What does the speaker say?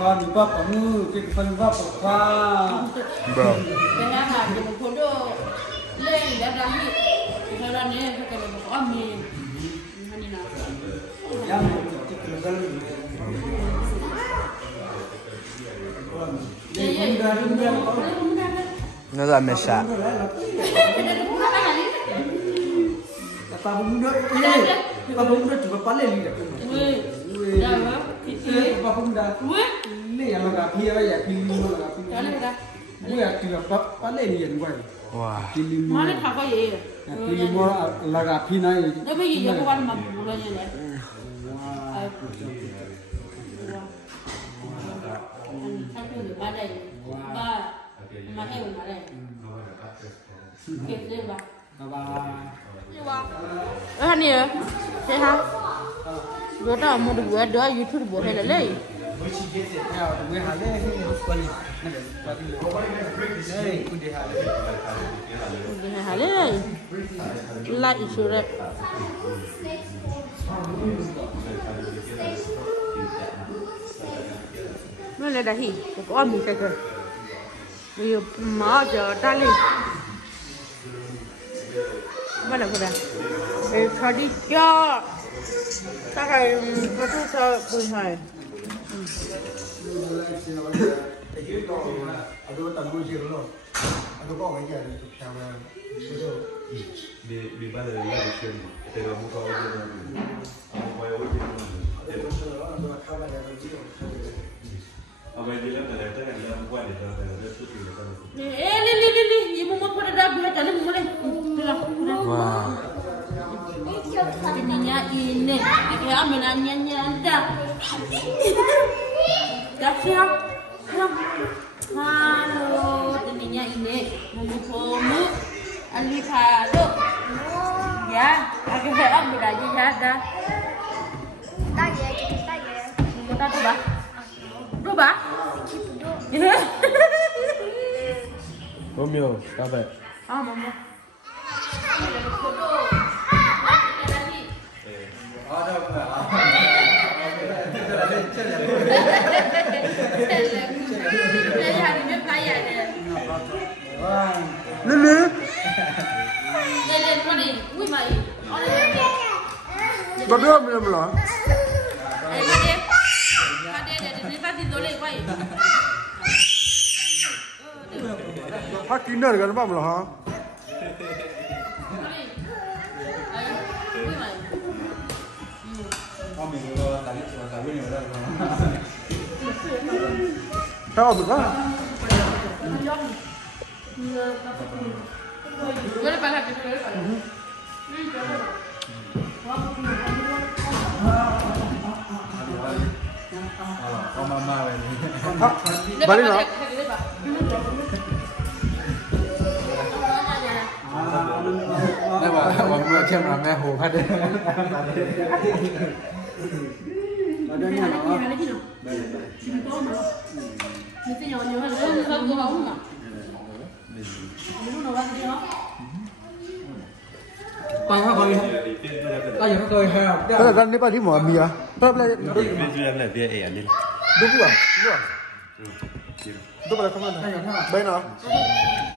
con lupa kamu, kita kan lupa apa. Bro. Saya nak jadi bodoh. Leh, dah dah ni. Kalau ni, kalau kami, mana nak? Yang kita kan. Nó là mệt sạ. Apa bunda? Apa bunda juga paling lihat. Dah apa? Apa bunda? Ini yang lagi apa ya? Pilih lagi. Gue juga paling lihat gue. Wah. Pilih Mana tak kau ye? pilih lagi nai. Tapi ye bukan mampu bulanya ni. Aku ni ada ye. Mana yang mana? Kita ni bah. Ni ya, saya dua dah mau dua YouTube boleh lelai. Udah halai. Like surat. Mana dah hi? Kau ambil saja. Ini mau je tali. Mana kau dah? Tadi ya. Tak ada betul saya boleh. Aduh, tak boleh sih Aduh, kau kerja ni, siapa? Di mana dia berjuang? Kita muka orang ni. Apa yang orang ni? Apa yang dia lakukan? Dia lakukan buat dia tu dia kan. Ni, ibu mau pada dah buat jalan boleh. Wah. Ininya ini, dia menanya dah. Dah siap. Halo, ininya ini mau alifado. Ya, agak saya ambil aja ya dah. Kita coba. Coba. Romeo, sabar. Ah, mama. Lulu. Berdua belum. Hak kinder kan apa belum ha? Tahu betul? Boleh pakai tu. Oh mama ni. Balik lah. Đây mà mọi người xem là mẹ hồ phát đây. Kalau kan ni pasti mau ambil ya. Berapa lagi? Dia là dia ẻ đi. Dua buah. Dua. Dua berapa mana? Baik nak.